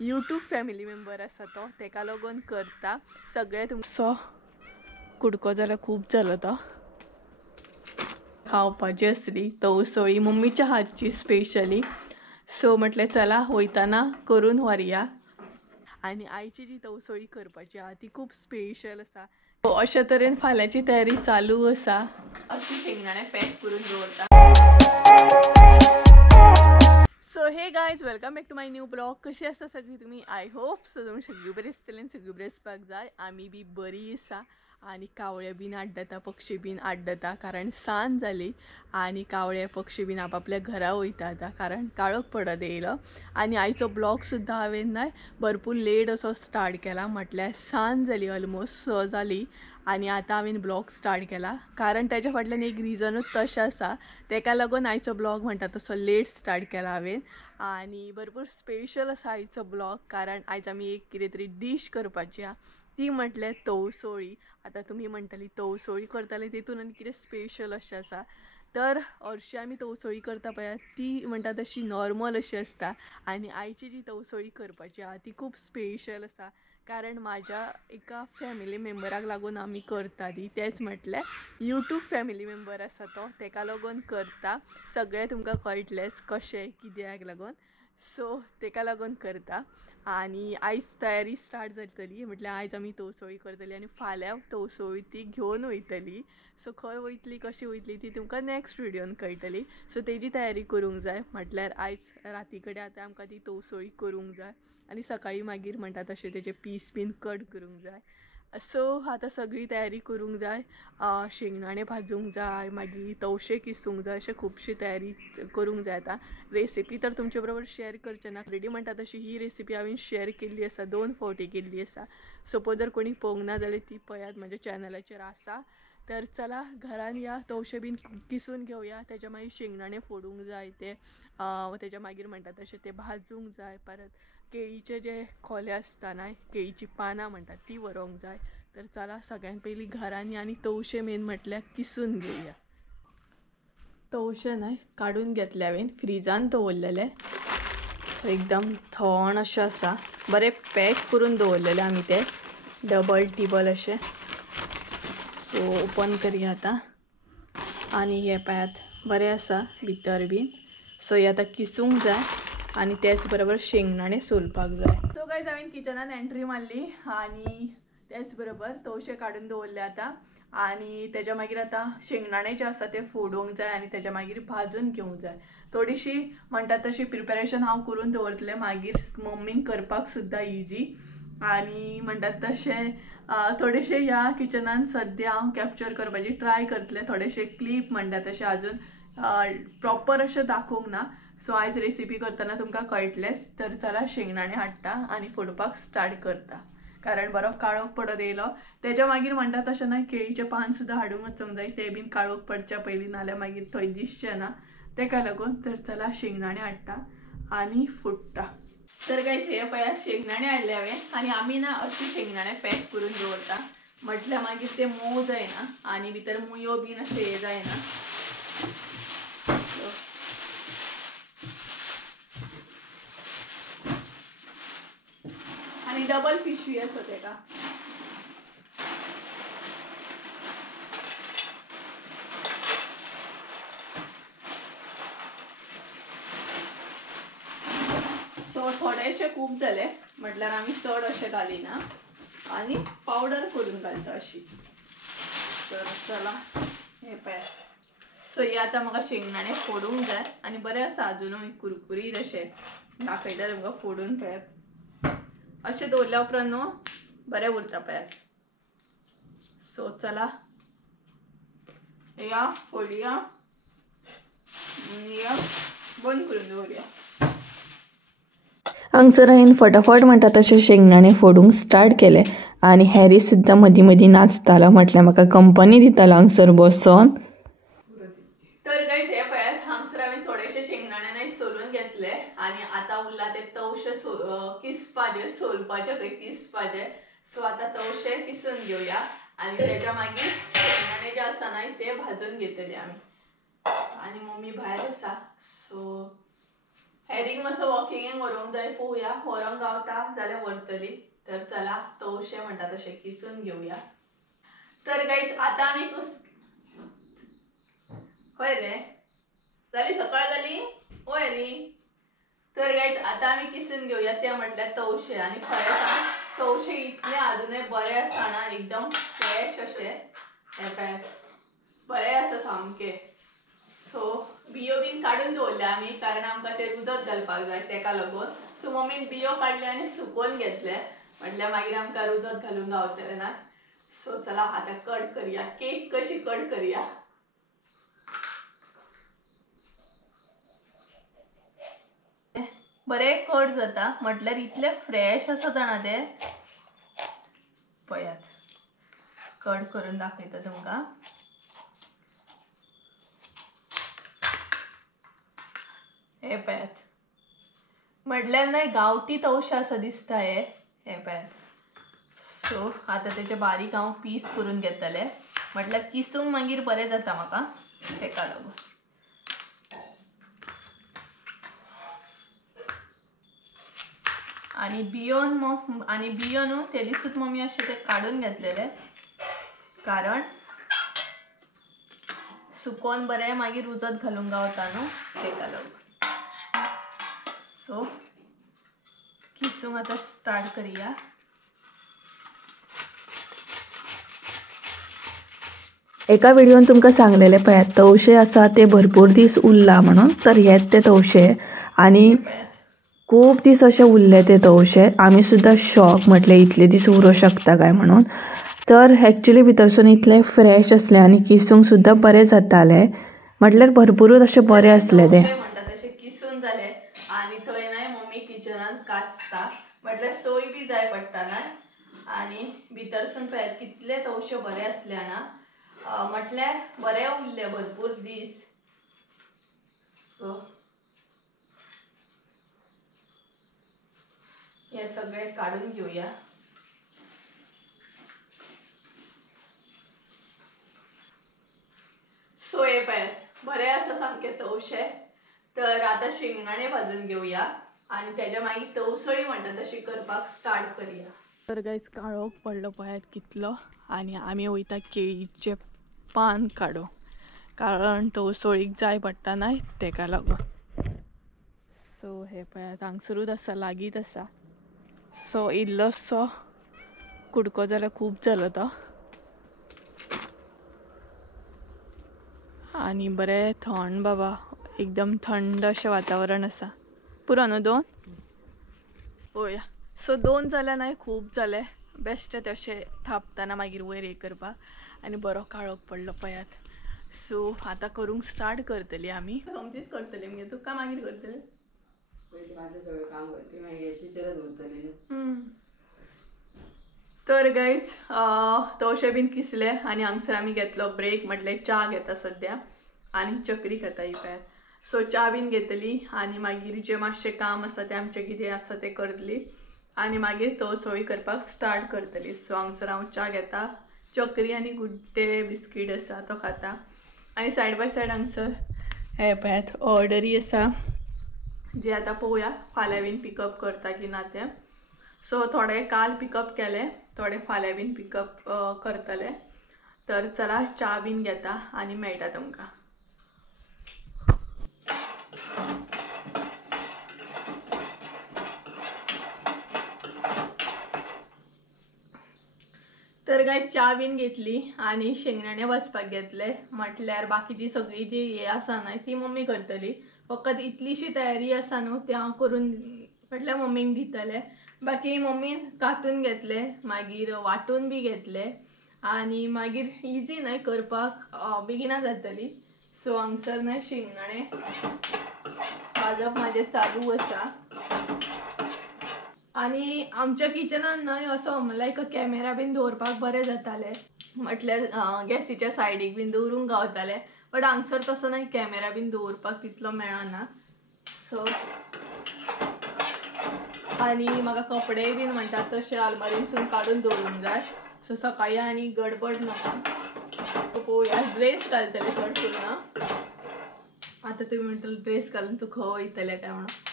YouTube family member आसा तो तेका लागून करता सगळे तुमचो कुडको जाल्यार खूब जालो तो खावपाची असली तवसळी मम्मीच्या हातची स्पेशली सो म्हटलें चला वयताना करून व्हरया आणि आईची जी तवसळी करपाची आहा ती खूब स्पेशल आसा अशा तरेन फाल्यांची तयारी चालू आसा अशी शेंगदाणे पॅक करून दवरता so hey guys welcome back to my new blog कशी आसा सगळी तुम्ही आय होप सो तुमी सगळी बरी आसतली सगळी बरी आसपाक जाय आमी बी बरी आसा आणि कावळे बीन आड्डता पक्षी बीन आड्डता कारण सांज जाली आणि कावळे पक्षी बीन आपापल्या घरा वयता आतां कारण काळोख पडत येयलो आणि आयचो ब्लॉग सुद्दां हांवें नाय भरपूर लेट असो स्टार्ट केला म्हटल्यार सांज जाली ऑलमोस्ट 6 जाली आणि आता हांवें ब्लॉग स्टार्ट केला कारण त्याच्या फाटल्यान एक रिजनूच तशें आसा तेका लागून आयचो ब्लॉग म्हणटा तसो लेट स्टार्ट केला हांवें आणि भरपूर स्पेशल आसा आयचो ब्लॉग कारण आयज आमी एक कितें तरी डीश करपाची आहा ती म्हटल्यार तवसळी आता तुम्ही म्हणटली तवसळी करतले तितून आनी कितें स्पेशल अशें आसा तर हरशी आमी तवसळी करता पळय ती म्हणटा तशी नॉर्मल अशी आसता आनी आयची जी तवसळी करपाची आहा ती खूब स्पेशल आसा कारण माझ्या एका फॅमिली मेंबराक लागून आमी करता ती तेच म्हटल्यार यूट्यूब फॅमिली मेंबर आसा तो तेका लागून करता सगळे तुमकां कळटलेंच कशें कित्याक लागून सो तेका लागून करता आणि आयज तयारी स्टार्ट जातली म्हटल्यार आयज आमी तवसळी करतली आनी फाल्यां तवसळी ती घेवन वयतली सो खंय वयतली कशी वयतली ती तुमकां नेक्स्ट व्हिडिओन कळटली सो तेजी तयारी करूंक जाय म्हटल्यार आयज राती कडेन आतां आमकां ती तवसळी करूंक जाय आनी सकाळी मागीर म्हणटा तशें तेजे पीस बीन कट करूंक जाय सो आतां सगळी तयारी करूंक जाय शेंगदाणे भाजूंक जाय मागीर तवशे किसूंक जाय अशें खुबशी तयारी करूंक जाय आतां रेसिपी तर तुमचे बरोबर शेअर करचे ना रेडी म्हणटा तशी ही रेसिपी हांवें शेअर केल्ली आसा 2 फावटी केल्ली आसा सपोज जर कोणी पळोवंक ना जाल्यार ती पळयात म्हज्या चॅनलाचेर आसा तर चला घरान या तवशे बीन किसून घेवया तेच्या मागीर शेंगदाणे फोडूंक जाय ते तेच्या मागीर म्हणटा तशें ते भाजूंक जाय परत केळीचे जे खोले आसता ना केळीची पानां म्हणटात ती व्हरोंक जाय तर चला सगळ्यान पयलीं घरान या आनी तवशे मेन म्हटल्यार किसून घेवया तवशे न्हय काडून घेतले हांवें फ्रिजान दवरलेले एकदम थंड अशें आसा बरें पॅक करून दवरलेले आमी ते डबल टिबल अशें सो ओपन करया आतां आनी हे पळयात बरें आसा भितर बीन सो हे आतां किसूंक जाय आणि त्याच बरोबर शेंगदाणे सोलपाक जाय सो गायज हांवें किचनान एंट्री मारली आणि त्याच बरोबर तवशे काडून दवरले आतां आणि तेच्या मागीर आतां शेंगदाणे जे आसा ते फोडूंक जाय आणि तेच्या मागीर भाजून घेवंक जाय थोडीशी म्हणटा तशी प्रिपरेशन हांव करून दवरतलें मागीर मम्मीक करपाक सुद्दां इजी आणि म्हणटात तशें थोडेशे ह्या किचनान सद्या हांव कॅप्चर करपाची ट्राय करतलें थोडेशे क्लिप म्हणटा तशें आजून प्रॉपर अशें दाखोवंक ना सो आयज रेसिपी करतना तुमकां कळटलेंच तर चला शेंगदाणे हाडटा आनी फोडपाक स्टार्ट करता कारण बरो काळोख पडत येयलो तेच्या मागीर म्हणटा तशें ना केळीचें पान सुद्दां हाडूंक वचूंक जाय ते बीन काळोख पडच्या पयलीं नाल्यार मागीर थंय दिसचें ना तेका लागून तर चला शेंगदाणे हाडटा आनी फोडटा तर गायज हे पळया शेंगदाणे हाडले हांवें आनी आमी ना अशी शेंगदाणे पॅक करून दवरता म्हटल्यार मागीर ते मोव जायना आनी भितर मुयो बीन अशें हे जायना आणि डबल पिशवी आसा तेका सो थोडेशे खूब जाले म्हटल्यार आमी चड अशें घालिना आनी पावडर करून घालता अशी तर चला हे पळय सो हे आतां म्हाका शेंगदाणे फोडूंक जाय आनी बरें आसा अजुनूय कुरकुरीत अशें दाखयता तुमकां फोडून पळयात अशें दवरल्या उपरांत न्हू बरें उरता पळयात सो चला या फोडया या बंद करून दवरया हांगसर हांवें फटाफट म्हणटा तशें शेंगदाणे फोडूंक स्टार्ट केले आनी हॅरी सुद्दां मदीं मदीं नाचतालो म्हटल्यार म्हाका कंपनी दितालो हांगसर बसोन तर गायज हे पळयात हांगसर हांवें थोडेशे शेंगदाणे सोलून घेतले आनी आतां उरला ते तवशे किसपाचे सोलपाचे पळय किसपाचे सो आतां तवशे किसून घेवया आनी तेच्या मागीर शेंगदाणे जे आसा न्हय ते भाजून घेतले आमी आनी मम्मी भायर आसा सो हेडींग मातसो वॉकिंगेक व्हरूंक जाय, पळोवया व्हरोंक गावता जाल्यार व्हरतली. तर चला तवशे म्हणटा तशे किसून घेवया. तर गाईज आतां आमी खंय रे जाली सकाळ जाली वय री. तर गाईज आतां आमी किसून घेवया ते म्हटल्यार तवशे. आनी खरें सांग तवशे इतले अजूनय बरे आसा ना, एकदम फ्रेश अशे. हे पळय बरे आसा सामके. सो बियो बीन काडून दवरले आमी, कारण आमकां ते रुजत घालपाक जाय तेका लागून. सो मम्मीन बियो काडले आनी सुकोवन घेतले, म्हटल्यार मागीर आमकां रुजत घालूंक गावतले ना. सो चला आतां कट करया. केक कशी कट करया. बरे कट जाता, म्हटल्यार इतले फ्रेश आसा जाणा ते. पळयात कट करून दाखयता तुमकां. हे पळयात म्हटल्यार नाही गावठी तवशे आसा दिसता हे. हे पळयात. सो आतां तेचे बारीक हांव पीस करून घेतले, म्हटल्यार किसूंक मागीर बरें जाता म्हाका तेका लागून. आणि बियो न्हू ते दिसूच मम्मी अशे ते काढून घेतलेले, कारण सुकोवन बरें मागीर रुजत घालूंक गावता न्हू तेका लागून. सो किसूंक आतां स्टार्ट करया. एका व्हिडिओन तुमकां सांगलेले पळयात तवशे आसा ते भरपूर दीस उरला म्हणून, तर हेच ते तवशे. आनी खूब दीस अशे उरले ते तवशे. आमी सुद्दां शॉक, म्हटले इतले दीस उरूं शकता काय म्हणून. तर एक्चुली भितरसून इतले फ्रेश असले आनी किसूंक सुद्दां बरे जाताले, म्हटल्यार भरपूरूच अशे बरे असले ते. तशे किसून जाले आनी थंय नाही मम्मी किचनान कातता, म्हटल्यार सोय बी जाय पडटा ना. आनी भितरसून पळयात कितले तवशे बरे असले ना, म्हटल्यार बरे उरले भरपूर दीस. सो हे सगळे काढून घेऊया. सो हे पळयात बरे आसा सामके तवशे. तर आता शेंगदाणे भाजून घेऊया आणि त्याच्या मागीर तवसळी म्हणटा तशी करपाक स्टार्ट करूया. तर गाइस काळोख पडलो पळयात कितलो, आणि आमी वयता केळीचे पान काडू, कारण तवसळीक जाय पडटा ना तेका लागून. सो हे पळयात हांगसरूच आसा, लागीत आसा. सो इल्लोसो कुडको जाल्यार खूब जालो तो. आणि बरे थंड बाबा, एकदम थंड अशें वातावरण आसा. पुरो न्हू 2 पळोवया. सो 2 जाले नाही, खूब जाले. बेस्ट ते अशें थापतना मागीर वयर हे करपाक. आणि बरो काळोख पडलो पळयात. सो आता करूंक स्टार्ट करतली आमी. समजीत करतली म्हणजे तुका मागीर करतली. तर गाइज तवशे बीन किसले आणि हांगसर आमी घेतलो ब्रेक, म्हटल्यार च्या घेता सद्या आणि चकरी खाता ही पळयात. सो च्या बीन घेतली आणि मागीर जे मातशें काम आसा ते आमचें कितें आसा ते करतली आणि मागीर तवसळी करपाक स्टार्ट करतली. सो हांगसर हांव च्या घेता, चकरी आणि गुड्डे बिस्कीट आसा तो खाता. आणि सायड बाय सायड हांगसर हे पळयात ऑर्डरी आसा, जे आतां पळोवया फाल्यां बीन पिकअप करता की ना ते. सो थोडे काल पिकअप केले, थोडे फाल्यां बीन पिकअप करतले. तर चला च्या बीन घेता आणि मेळटा तुमकां. तर गाय च्या बीन घेतली आणि शेंगदाणे भाजपाक घेतले, म्हटल्यार बाकीची सगळी जी हे आसा ना ती मम्मी करतली. फकत इतलीशी तयारी आसा न्हू ती हांव करून म्हटल्यार मम्मीक दितले. बाकी मम्मीन कातून घेतले, मागीर वाटून बी घेतले आणि मागीर इजी नाही करपाक, बेगिना जातली. सो हांगसर ना शेंगदाणे भाजप माझे चालू आसा. आणि आमच्या किचनान न्हय असो लायक कॅमेरा बीन दवरपाक बरें जाताले, म्हटल्यार गॅसीच्या सायडीक बीन दवरूंक गावताले. बट हांगसर तसो न्हय, कॅमेरा बीन दवरपाक तितलो मेळना. सो आणि म्हाका कपडे बीन म्हणटा तशें आलमारीनसून काडून दवरूंक जाय. सो सकाळी आनी गडबड नाका. पळोवया ड्रेस घालतले चड करून. आतां तुमी म्हणटले ड्रेस घालून तूं खंय वयतले काय म्हणून.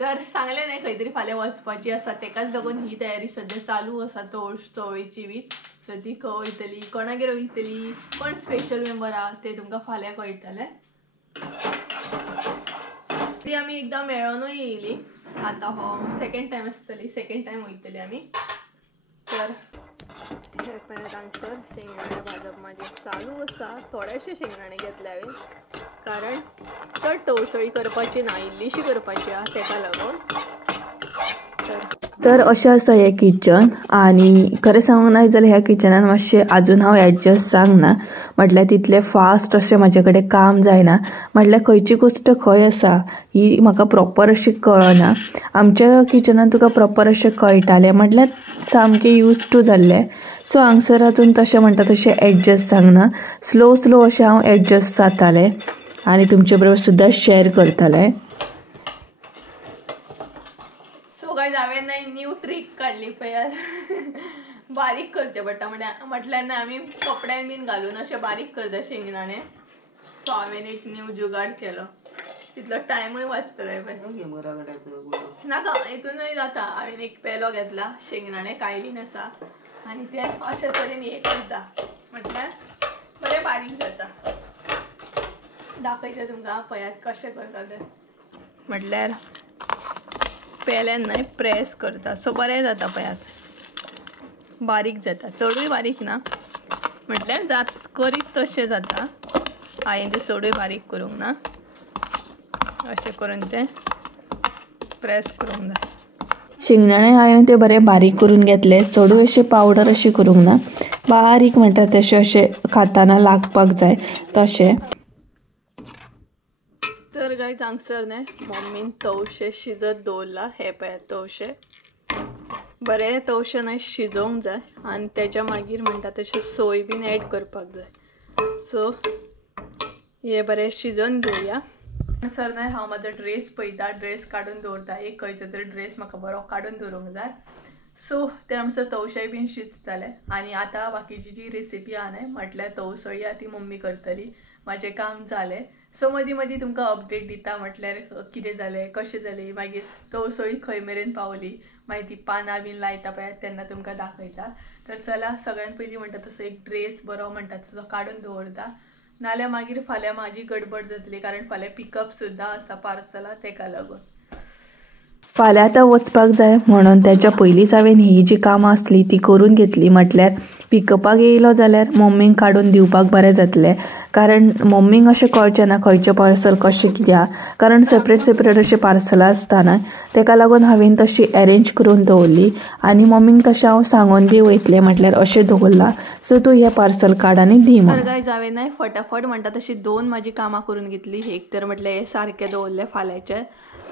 तर सांगले नाही खंयतरी फाल्यां वचपाची आसा तेकाच लागून ही तयारी सध्या चालू आसा चवळीची बी. सो ती खंय वयतली कोणागेर वयतली कोण स्पेशल मेंबर आहा ते तुमकां फाल्यां कळटलें. ती आमी एकदां मेळोनूय येयली आतां हो सेकंड टायम आसतली सेकंड टायम वयतली आमी. तर हांगसर शेंगदाणे भाजप माझे चालू आसा. थोडेशे शेंगदाणे घेतले हांवें कारण चड टवसळी करपाची ना इल्लीशी करपाची आहा तेका लागून. तर अशें आसा हें किचन आनी खरें सांगूंक ना जाल्यार ह्या किचनान मातशें आजून हांव एडजस्ट जावंक ना. म्हटल्यार तितलें फास्ट अशें म्हाजे कडेन काम जायना. म्हटल्यार खंयची गोश्ट खंय आसा ही म्हाका प्रोपर अशी कळना. आमच्या किचनान तुका प्रोपर अशें कळटालें म्हटल्यार सामकें यूज टू जाल्लें. सो हांगसर अजून तशें म्हणटा तशें एडजस्ट जावंक ना. स्लो अशें हांव एडजस्ट जातालें आनी तुमचे बरोबर सुद्दां शेअर करतालें. सो गायज हांवें ना न्यू ट्रीक काडली पळयात. बारीक करचें पडटा म्हटल्यार ना आमी कपड्यान बीन घालून अशें बारीक करता शेंगदाणे. सो हांवें एक न्यू जुगाड केलो. तितलो टायमूय वाचतलो नाका हितूनय जाता. हांवें एक पेलो घेतला शेंगदाणे कायलीन आसा आनी ते अशे तरेन हे करता म्हटल्यार बरें बारीक जाता. दाखयता तुमकां पळयात कशें करता तें. म्हटल्यार पेल्यान न्हय प्रेस करता सो बरें जाता पळयात बारीक जाता. चडूय बारीक ना म्हटल्यार जात करीत तशें जाता. हांवें तें चडूय बारीक करूंक ना. अशें करून तें प्रेस करूंक जाय. शेंगदाणे हांवें ते बरें बारीक करून घेतले. चडूय अशें पावडर अशी करूंक ना. बारीक म्हणटा तशें अशें खाताना लागपाक जाय तशें. तर गायज हांगसर न्हय मम्मीन तवशे शिजत दवरला. हे पळयात तवशे बरे तवशे न्हय शिजोवंक जाय आनी तेच्या मागीर म्हणटा तशें सोय बीन एड करपाक जाय. सो हे बरें शिजोवन घेवया. सर न्हय हांव म्हाजो ड्रेस पळयता ड्रेस काडून दवरता. एक खंयचो तरी ड्रेस म्हाका बरो काडून दवरूंक जाय. सो ते आमचो तवशेय बीन शिजतले आनी आतां बाकीची जी रेसिपी आहा न्हय म्हटल्यार तवसळी आहा ती मम्मी करतली. म्हाजें काम जालें. सो मदीं मदीं तुमकां अपडेट दिता म्हटल्यार कितें जालें कशें जालें मागीर तवसळी खंय मेरेन पावली मागीर ती पानां बीन लायता पळयात तेन्ना तुमकां दाखयता. तर चला सगळ्यान पयलीं म्हणटा तसो एक ड्रेस बरो म्हणटा तसो काडून दवरता. नाल्यार मागीर फाल्यां म्हाजी गडबड जातली कारण फाल्यां पिकअप सुद्दां आसा पार्सला तेका लागून. फाल्यां आतां वचपाक जाय म्हणून तेच्या पयलींच हांवें ही जी कामां आसली ती करून घेतली. म्हटल्यार पिकअपाक येयलो जाल्यार मम्मींक काडून दिवपाक बरें जातलें कारण मम्मींक अशें कळचें ना खंयचें पार्सल कशें कितें आहा कारण सेपरेट अशें पार्सलां आसता न्हय तेका लागून हांवें तशी अरेंज करून दवरली. आनी मम्मींक तशें हांव सांगून बी वयतलें म्हटल्यार अशें दवरलां सो तूं हें पार्सल काड आनी दी म्हणून. तर गायज हांवें न्हय फटाफट म्हणटा तशी 2 म्हाजी कामां करून घेतली. एक तर म्हटल्यार हे सारकें दवरलें फाल्यांचें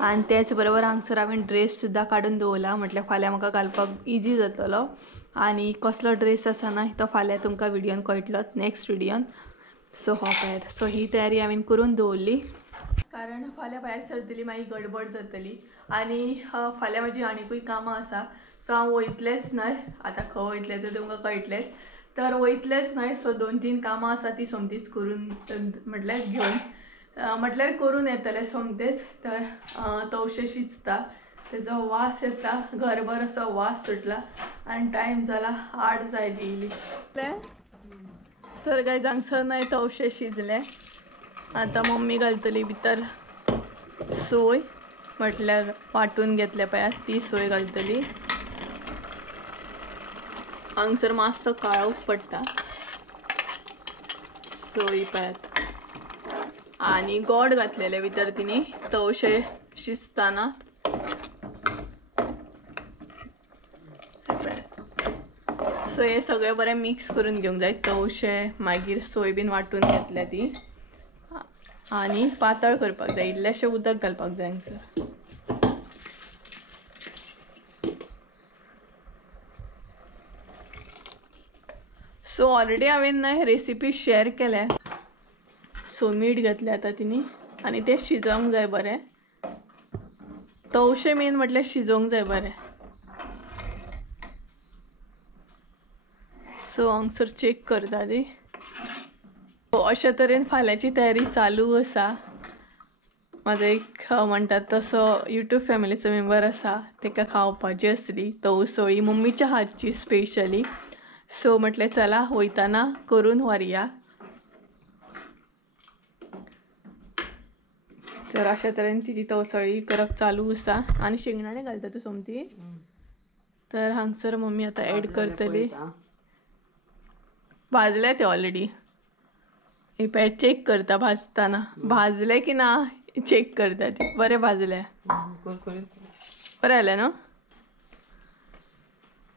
आनी तेच बरोबर हांगसर हांवें ड्रेस सुद्दां काडून दवरला म्हटल्यार फाल्यां म्हाका घालपाक इजी जातलो. आनी कसलो ड्रेस आसा ना तो फाल्यां तुमकां व्हिडियोन कळटलो नेक्स्ट व्हिडियोन. सो हो पळयात. सो ही तयारी हांवें करून दवरली कारण फाल्यां भायर सरतली मागीर गडबड जातली आनी फाल्यां म्हाजी आनीकूय कामां आसा. सो हांव वयतलेंच न्हय आतां खंय वयतलें तें तुमकां कळटलेंच. तर वयतलेंच न्हय सो 2-3 कामां आसा ती सोमतीच करून म्हटल्यार घेवन म्हटल्यार करून येतलें सोमतेच. तर तवशे शिजता तेजो वास येता घरभर असो वास सुटला आनी टायम जाला 8 जाय दिली. तर गायज हांगसर न्हय तवशे शिजले. आतां मम्मी घालतली भितर सोय म्हटल्यार वांटून घेतले पळयात ती सोय घालतली. हांगसर मातसो काळोख पडटा सोय पळयात आनी गोड घातलेले भितर तिणी तवशे शिजताना. सो हे सगळें बरें मिक्स करून घेवंक जाय. तवशे मागीर सोय बीन वांटून घेतल्या ती आनी पातळ करपाक जाय. इल्लेशें उदक घालपाक जाय हांगसर. सो ऑलरेडी हांवें न्हय रेसिपी शेअर केल्या. सो मीठ घातलें आतां तिणी आनी तें शिजोवंक जाय बरें. तवशे मेन म्हटल्यार शिजोवंक जाय बरें. सो हांगसर चेक करता ती. अशे तरेन फाल्यांची तयारी चालू आसा. माझा एक म्हणतात तसं यूट्यूब फॅमिलीचो मेंबर असा ताका खावपाची असली तवसळी मम्मीच्या हातची स्पेशली. सो म्हटले चला वयताना करून व्हरया. तर अशा तरेन तिची तवसळी करप चालू आसा. आणि शेंगदाणे घालता तू सोमती. तर हांगसर मम्मी आता ऍड करतली. भाजले ते ऑलरेडी. हे पॅ चेक करता भाजताना भाजले की ना चेक करता ती. बरे भाजले बरे आले ना.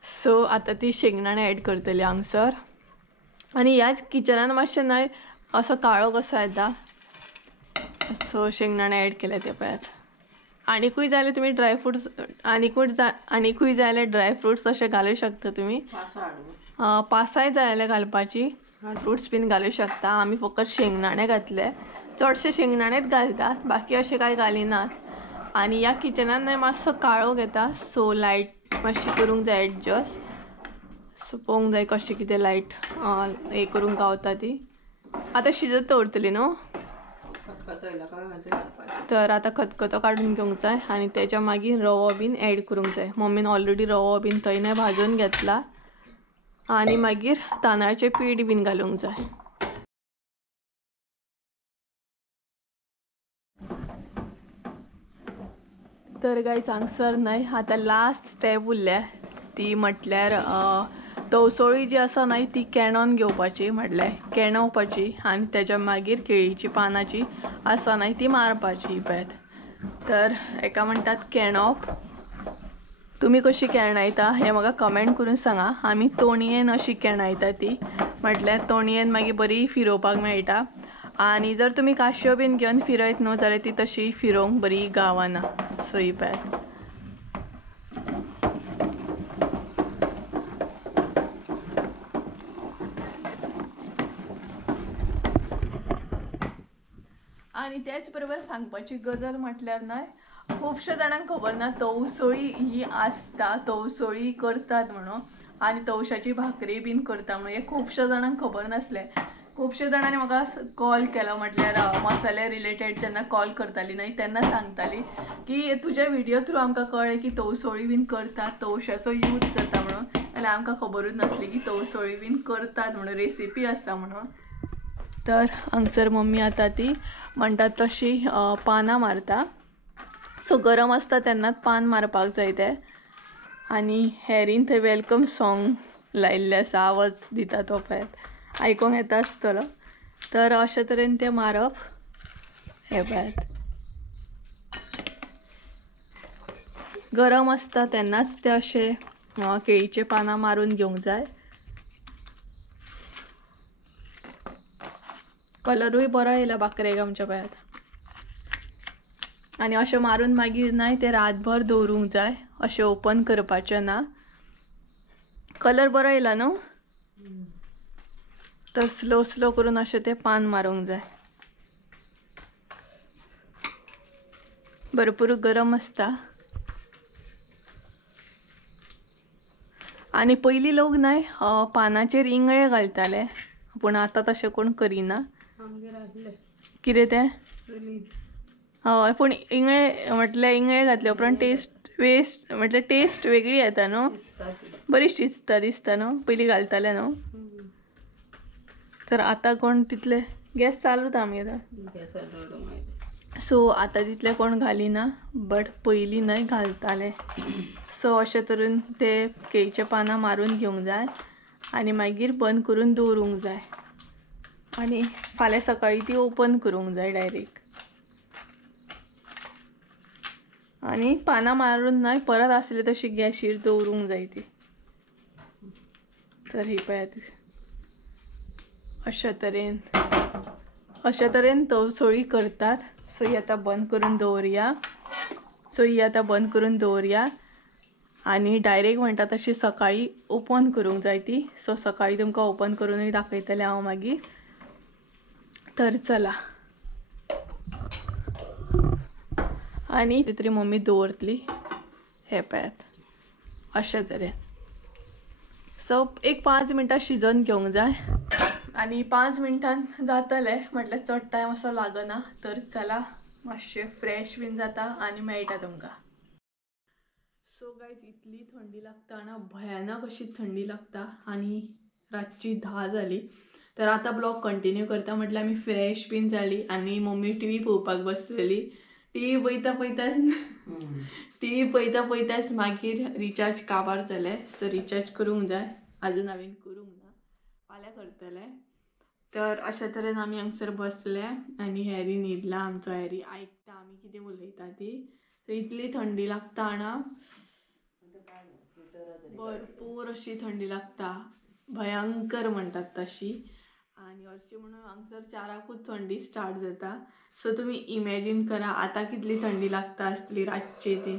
सो आता ती शेंगदाणे ऍड करतली हांगसर. आणि ह्याच किचनान मातशें न्हय असो काळो कसो येता. सो शेंगदाणे ऍड केले ते पळयात. आनीकूय जाल्यार तुमी ड्रायफ्रुट्स आनीकूय जाल्यार ड्रायफ्रुट्स अशें घालूं शकता तुमी. पासाय जाय जाल्यार घालपाची फ्रुट्स बीन घालूं शकता. आमी फकत शेंगदाणे घातले. चडशे शेंगदाणेच घालतात बाकी अशें कांय घालिनात. आणि ह्या किचनान न्हय मातसो काळो घेता. सो लायट मातशी करूंक जाय एडजस्ट. सो पळोवंक जाय कशें कितें लायट हे करूंक गावता ती. आतां शिजत दवरतली न्हू. तर आता खतखतो काढून घेवंक जाय. आणि त्याच्या मागीर रवो बीन ऍड करूंक जाय. मम्मीन ऑलरेडी रवो बीन थंय भाजून घेतला. आणि मागीर तांदळाचें पीठ बीन घालूंक जाय. तर गायज हांगसर न्हय आतां लास्ट स्टेप उरल्या ती म्हटल्यार तवसळी जी आसा न्हय ती केणोन घेवपाची. म्हटल्यार केणोवपाची आणि त्याच्या मागीर केळीची पानाची आसा न्हय ती मारपाची पळयात. तर एका म्हणटात केणोवप. तुमी कशी केणायता हें म्हाका कमेंट करून सांगा. आमी तोणयेन अशी केणायता ती. म्हटल्यार तोणयेन मागीर बरी फिरोवपाक मेळटा. आणि जर तुमी काशयो बीन घेवन फिरयत न्हू जाल्यार ती तशी फिरोवंक बरी गावना. सो ही पळयात. आणि त्याच बरोबर सांगपाची गजाल म्हटल्यार न्हय खुबशे जाणांक खबर ना तवसळी ही आसता. तवसळी करतात म्हणून. आणि तवशाची भाकरी बीन करता म्हणून हे खुबशे जाणांक खबर नासलें. खुबशे जाणांनी म्हाका कॉल केलो. म्हटल्यार मसाले रिलेटेड जेन्ना कॉल करताली न्हय तेन्ना सांगताली की तुज्या व्हिडिओ थ्रू आमकां कळ्ळें की तवसळी बीन करतात तवशाचो यूज जाता म्हणून. जाल्यार आमकां खबरूच नासली की तवसळी बीन करतात म्हणून रेसिपी आसा म्हणून. तर हांगसर मम्मी आता ती म्हणटात तशी पानां मारता. सो गरम आसता तेन्नाच पान मारपाक जाय ते. आणि हेरीन थंय वेलकम सॉंग लायिल्लें आसा. आवाज दिता तो पळयात. आयकूंक येता आसतलो. तर अशे तरेन तें मारप. हे पळयात गरम आसता तेन्नाच ते अशे केळीचे पानां मारून घेवंक जाय. कलरूय बरो येयला भाकरेक आमच्या पळयात. आणि अशें मारून मागीर न्हय ते रातभर दवरूंक जाय. अशें ओपन करपाचें ना. कलर बरो येयला न्हू. तर स्लो स्लो करून अशें तें पान मारूंक जाय. भरपूर गरम आसता. आणि पयलीं लोक न्हय पानाचेर इंगळे घालताले पूण आतां तशें कोण करिना. कितें तें हय पूण इंगळे म्हटल्यार इंगळे घातले उपरांत टेस्ट वेगळी येता न्हू. बरी शिजता दिसता न्हू. पयलीं घालताले न्हू. तर आतां कोण तितले गॅस चालूच आमगेलो. सो आतां तितले कोण घालिना. बट पयलीं न्हय घालताले. सो अशें तरेन ते केळीचे पानां मारून घेवंक जाय. आणि मागीर बंद करून दवरूंक जाय. आणि फाल्यां सकाळीं ती ओपन करूंक जाय डायरेक्ट. आणि पानां मारून न्हय परत आसली तशी गॅशीर दवरूंक जाय ती. तर ही पळयात अशा तरेन तवसळी करतात. सो ही आतां बंद करून दवरया. आणि डायरेक्ट म्हणटा तशी सकाळीं ओपन करूंक जाय ती. सो सकाळीं तुमकां ओपन करूनय दाखयतलें हांव मागीर. तर चला. आणि तरी मम्मी दवरतली. हे पळयात अशा तरेन. सो एक 5 मिनटां शिजोवन घेवंक जाय. आणि 5 मिनटान जातले म्हटल्यार चड टायम असो लागना. तर चला मातशें फ्रेश बीन जाता आनी मेळटा तुमकां. सो गायज इतली थंडी लागता ना, भयानक अशी थंडी लागता आणि रातची 10 जाली. तर आता ब्लॉग कंटिन्यू करता म्हटल्यार आमी फ्रेश बीन जाली आनी मम्मी टी व्ही पळोवपाक बसलेली. टी व्ही पळयता पळयताच मागीर रिचार्ज काबार जालें. सो रिचार्ज करूंक जाय, अजून हांवें करूंक ना, फाल्यां करतलें. तर अशा तरेन आमी हांगसर बसले आनी हॅरी न्हिदला. आमचो हॅरी आयकता आमी कितें उलयता ती. तर इतली थंडी लागता ना, भरपूर अशी थंडी लागता, भयंकर म्हणटात तशी. आणि हरशी म्हणून हांगसर 4कूच थंडी स्टार्ट जाता. सो तुमी इमॅजीन करा आतां कितली थंडी लागता आसतली रातची ती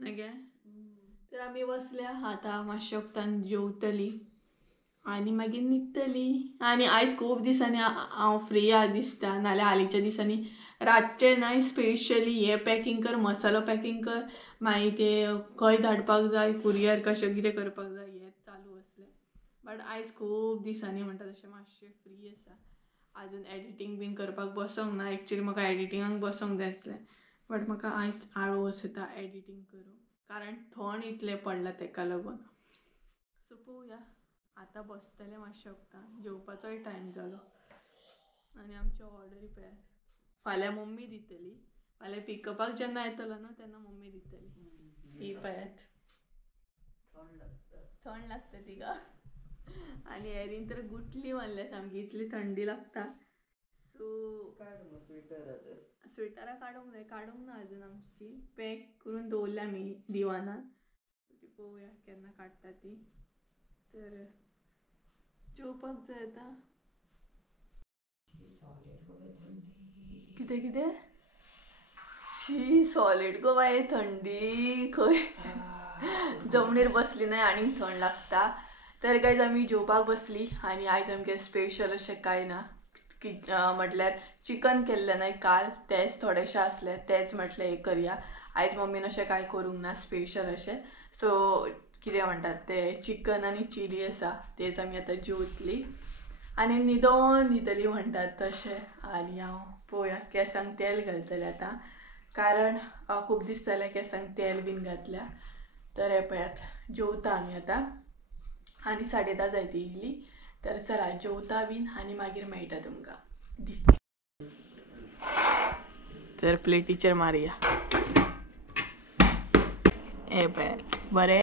न्हय. तर आमी बसल्या, आतां मातशें वक्तान जेवतली आनी मागीर न्हिदतली. आनी आयज खूब दिसांनी हांव फ्री दिसता, नाल्यार हालींच्या दिसांनी रातचें न्हय स्पेशली हे पॅकींग कर, मसालो पॅकींग कर, मागीर ते खंय धाडपाक जाय, कुरियर कशें कितें करपाक जाय, हें चालू आसलें. बट आयज खूब दिसांनी म्हणटा तशें मातशें फ्री आसा. आजून एडिटींग बीन करपाक बसोंक ना. एक्चुअली म्हाका एडिटिंगाक बसोंक जाय आसलें, बट म्हाका आयज आळस येता एडिटींग करूंक, कारण थंड इतलें पडलां ताका लागून. सो पळोवया, आतां बसतलें मातशें वक्तान, जेवपाचोय टायम जालो. आनी आमची ऑर्डरी पळयात, फाल्यां मम्मी दितली. फाल्यां पिकअपाक जेन्ना येतलो न्हू तेन्ना मम्मी दितली. ही पळयात, थंड लागता तिका. आनी हॅरीन तर गुटली मारल्या सामकी, इतली थंडी लागता. सो स्वेटरां काडूंक जाय, काडूंक ना अजून, आमची पॅक करून दवरल्या आमी दिवानान. पळोवया केन्ना काडटा ती. तर जेवपाक जाय आतां. कितें कितें शी सॉलिड गो बाये, थंडी खंय जमनीर बसली न्हय आनीक थंड लागता. तर गायज आमी जेवपाक बसली आनी आयज आमगे स्पेशल अशें कांय ना. म्हटल्यार चिकन केल्लें न्हय काल, तेच थोडेशें आसलें, तेच म्हटलें हें करया. आयज मम्मीन अशें कांय करूंक ना स्पेशल अशें. सो कितें म्हणटात तें चिकन आनी चिली आसा, तेच आमी आतां जेवतली आनी न्हिदली म्हणटात तशें. आनी हांव पळोवया केंसांक तेल घालतलें आतां, कारण खूब दीस जाले केंसांक तेल बीन घातल्या. तर हे पळयात जेवता आमी आतां आनी 10:30 जाय ती येयली. तर चला जेवता बीन आनी मागीर मेळटा तुमकां. तर प्लेटीचेर मारया. हे पळयात बरें